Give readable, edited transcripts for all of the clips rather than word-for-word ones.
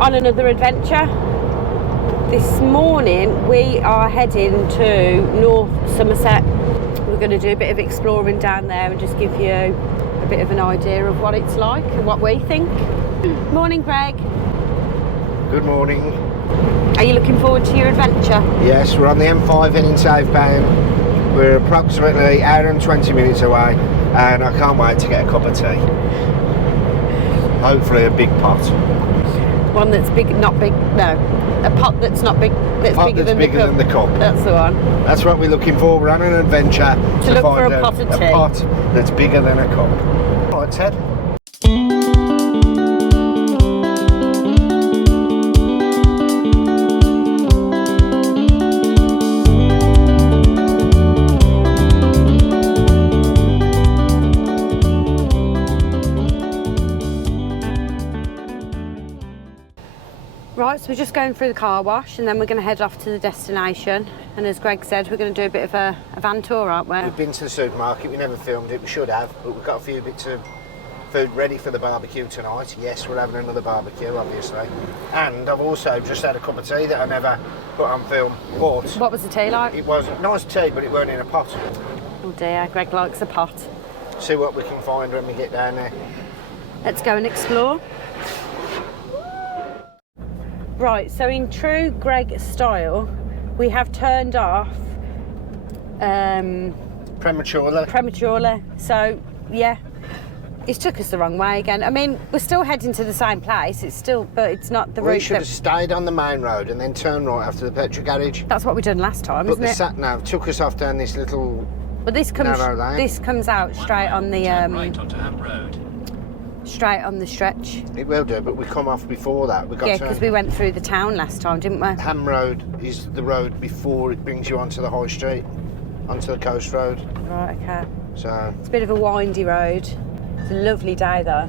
on another adventure. This morning we are heading to North Somerset. We're going to do a bit of exploring down there and just give you a bit of an idea of what it's like and what we think. Morning, Greg. Good morning. Are you looking forward to your adventure? Yes, we're on the M5 heading southbound. We're approximately an hour and 20 minutes away, and I can't wait to get a cup of tea. Hopefully a big pot. One that's big, not big, no. A pot that's not big, that's bigger than the cup. That's the one. That's what we're looking for. We're on an adventure to look for a pot of tea. A pot that's bigger than a cup. Right, Ted? Right, so we're just going through the car wash and then we're going to head off to the destination. And as Greg said, we're going to do a bit of a van tour, aren't we? We've been to the supermarket, we never filmed it, we should have, but we've got a few bits of food ready for the barbecue tonight. Yes, we're having another barbecue, obviously. And I've also just had a cup of tea that I never put on film. But what was the tea like? It was a nice tea, but it weren't in a pot. Oh dear, Greg likes a pot. See what we can find when we get down there. Let's go and explore. Right, so in true Greg style, we have turned off prematurely. So yeah, it's took us the wrong way again. I mean, we're still heading to the same place. It's still, but it's not the route. We should have stayed on the main road and then turned right after the petrol garage. That's what we done last time, but isn't it? But the sat nav took us off down this little narrow lane. This comes out straight on the right onto Ham Road. Straight on the stretch. It will do, but we come off before that. Yeah, because we went through the town last time, didn't we? Ham Road is the road before it brings you onto the high street, onto the coast road. Right, okay. So it's a bit of a windy road. It's a lovely day though.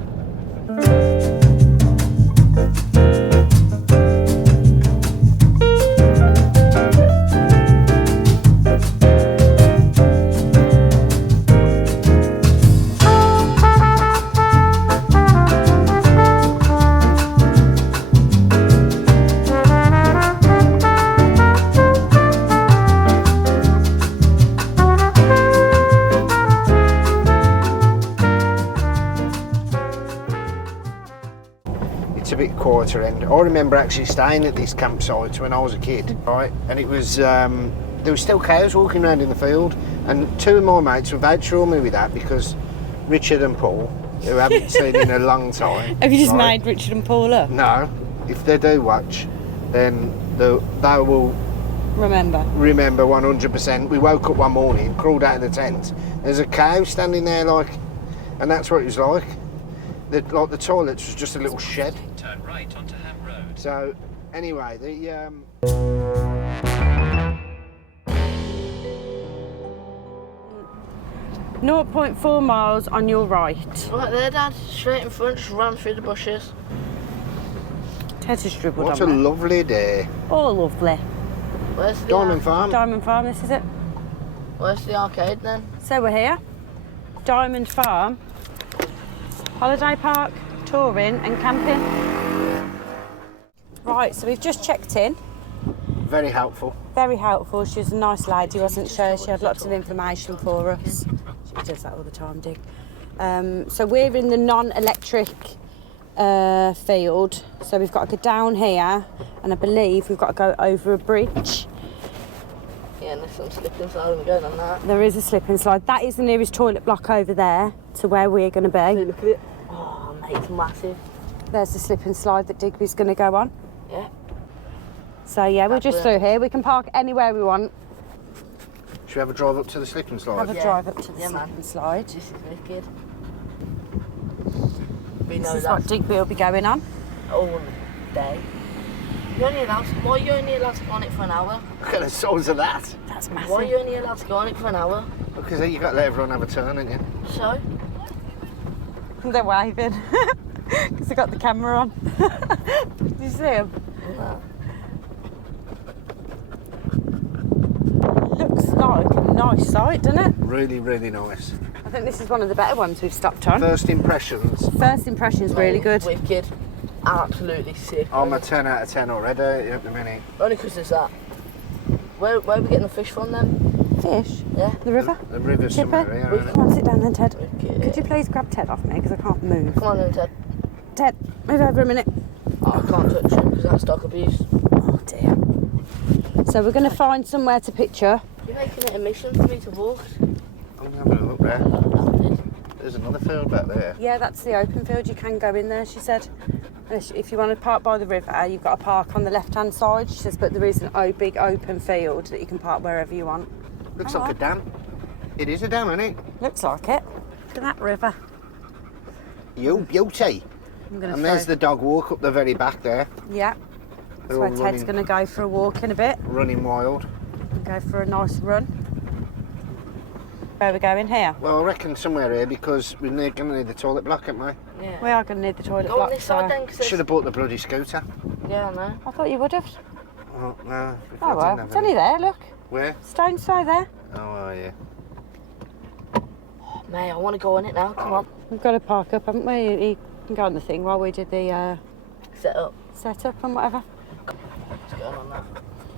'It's a bit quieter end. I remember actually staying at this campsite when I was a kid, right? And it was, there were still cows walking around in the field, and two of my mates would vouch for me with that because Richard and Paul, who I haven't seen in a long time. Have you just made Richard and Paul up? No. If they do watch, then they will remember 100%. We woke up one morning, crawled out of the tent. There's a cow standing there, like, and that's what it was like. The toilets was just a little shed. Turn right onto Ham Road. So, anyway, the 0.4 miles on your right. Right there, Dad. Straight in front, just run through the bushes. Ted has dribbled what on a me. lovely day. Oh, lovely. Where's the Diamond Farm? Diamond Farm, this is it. Where's the arcade then? So we're here. Diamond Farm. Holiday park, touring and camping. Right, so we've just checked in. Very helpful. Very helpful. She was a nice lady, wasn't she? She had lots of information for us. She does that all the time, Dig. So we're in the non-electric field. So we've got to go down here, and I believe we've got to go over a bridge. Yeah, and there's some slip and slide and going on that. There is a slip and slide. That is the nearest toilet block over there to where we're going to be. Hey, look at it. Oh, mate, it's massive. There's the slip and slide that Digby's going to go on. Yeah. So yeah, we're just through here. We can park anywhere we want. Should we have a drive up to the slip and slide? Have a drive up to the slip man. and slide. This is wicked. This is what Digby will be going on. All day. Why are you only allowed to go on it for an hour? Look at the size of that. That's massive. Why are you only allowed to go on it for an hour? Because you've got to let everyone have a turn, haven't you? So? They're waving. Because they've got the camera on. Did you see them? No. Looks like a nice site, doesn't it? Really, really nice. I think this is one of the better ones we've stopped on. First impressions. First impressions, really good. Wicked. absolutely sick. I'm a 10 out of 10 already at the minute. Only because there's that. Where are we getting the fish from then? Fish? Yeah. The river? The river's Tippy? somewhere here, isn't it? Come on, sit down then, Ted. Okay. Could you please grab Ted off me because I can't move? Come on then, Ted. Ted, move over a minute. Oh, I can't touch him because that's dog abuse. Oh dear. So we're going to find somewhere to picture. You're making it a mission for me to walk. I'm having a look there. There's another field back there. Yeah, that's the open field. You can go in there, she said. And if you want to park by the river, you've got to park on the left-hand side. She says, but there is a big open field that you can park wherever you want. Looks like a dam. It is a dam, isn't it? Looks like it. Look at that river. You beauty. And there's the dog walk up the very back there. Yeah. That's They're where all Ted's going to go for a walk in a bit. Running wild. And go for a nice run. Where are we going here? Well, I reckon somewhere here because we're going to need the toilet block, aren't we? Yeah. We are going to need the toilet Go block. on this side then, because Should have bought the bloody scooter. Yeah, I know. I thought you would have. Oh, no. Oh well, it's only there, look. Where? Stone's throw there. Oh, yeah. Oh, mate, I want to go on it now. Come on. We've got to park up, haven't we? You can go on the thing while we did the Set up. setup and whatever. What's going on now?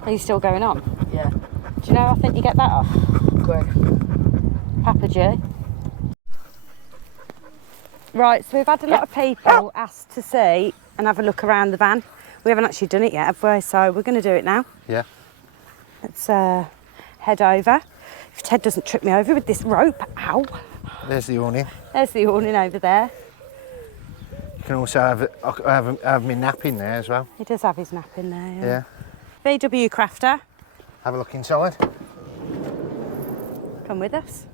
Are you still going on? Yeah. Do you know, I think you get that off. Greg. Papa G. Right, so we've had a lot of people asked to see and have a look around the van. We haven't actually done it yet, have we? So we're going to do it now. Yeah. Let's head over. If Ted doesn't trip me over with this rope, ow. There's the awning. There's the awning over there. You can also have me nap in there as well. He does have his nap in there. Yeah. VW Crafter, Have a look inside. come with us.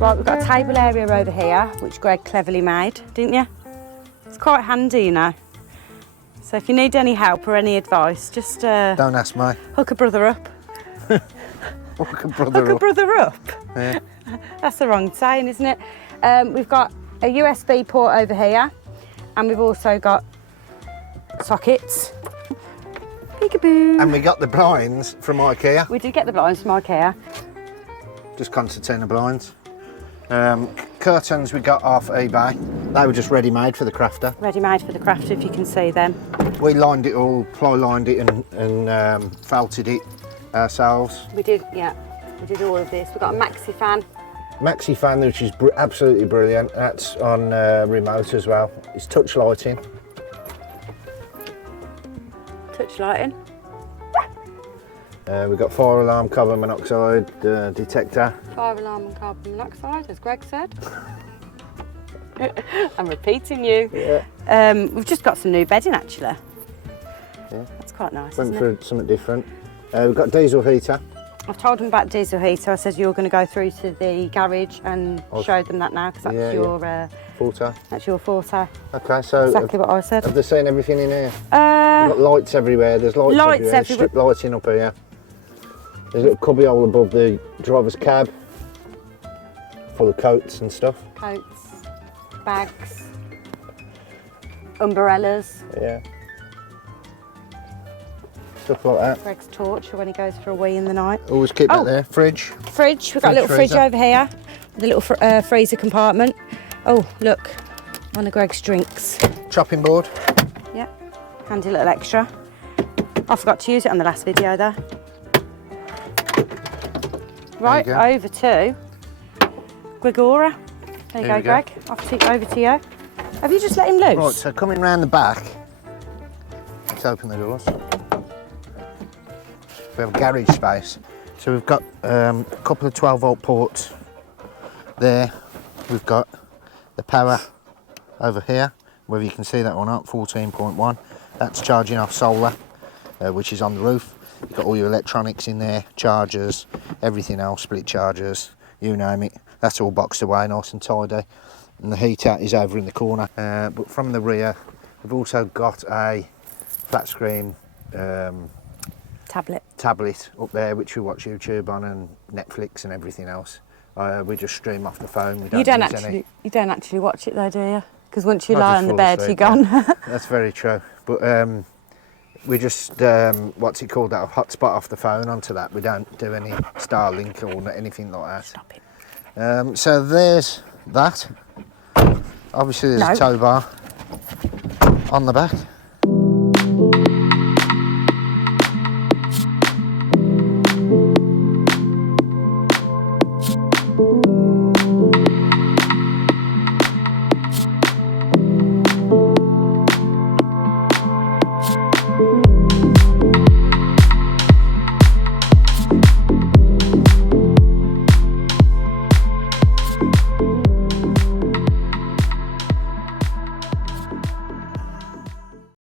Right, we've got a table area over here, which Greg cleverly made, didn't you? It's quite handy, you know. So if you need any help or any advice, just Don't ask me. hook a brother up. Hook a brother Hook a up. brother up. Yeah. That's the wrong saying, isn't it? We've got a USB port over here, and we've also got sockets. Peekaboo. And we got the blinds from IKEA. We did get the blinds from IKEA. Just concertina blinds. Curtains we got off eBay. They were just ready made for the crafter. Ready made for the craft, if you can see them. We lined it all, ply lined it and felted it ourselves. We did, yeah. We did all of this. We've got a maxi fan. Maxi fan, which is absolutely brilliant. That's on remote as well. It's touch lighting. Touch lighting. We've got fire alarm, carbon monoxide detector. Fire alarm and carbon monoxide, as Greg said. I'm repeating you. Yeah. We've just got some new bedding, actually. Yeah. That's quite nice, Went isn't it? for something different. We've got diesel heater. I've told them about diesel heater. I said you're going to go through to the garage and show them that now, because that's Forte. that's your forte. Okay, so Exactly what I said. have they seen everything in here? We've got lights everywhere. There's lights everywhere. There's everywhere. strip lighting up here. There's a little cubby hole above the driver's cab, full of coats and stuff. Coats, bags, umbrellas. Yeah. Stuff like that. Greg's torch for when he goes for a wee in the night. Always keep Oh. that there. Fridge. Fridge. We've got a little fridge freezer. over here. The little freezer compartment. Oh, look. One of Greg's drinks. Chopping board. Yeah. Handy little extra. I forgot to use it on the last video though. Right, go. over to Gregora. There you Here go, we go. Greg. Over to you. Have you just let him loose? Right, so coming round the back, let's open the doors. We have a garage space. So we've got a couple of 12-volt ports there. We've got the power over here, whether you can see that or not, 14.1. That's charging off solar, which is on the roof. You've got all your electronics in there, chargers, everything else, split chargers, you name it. That's all boxed away nice and tidy. And the heater is over in the corner. But from the rear, we've also got a flat screen tablet up there, which we watch YouTube on and Netflix and everything else. We just stream off the phone. You don't actually watch it though, do you? Because once you lie on the bed, you're gone. That's very true. But we just what's it called, that hotspot off the phone onto that. We don't do any Starlink or anything like that. Stop it. So there's that. Obviously there's a tow bar on the back.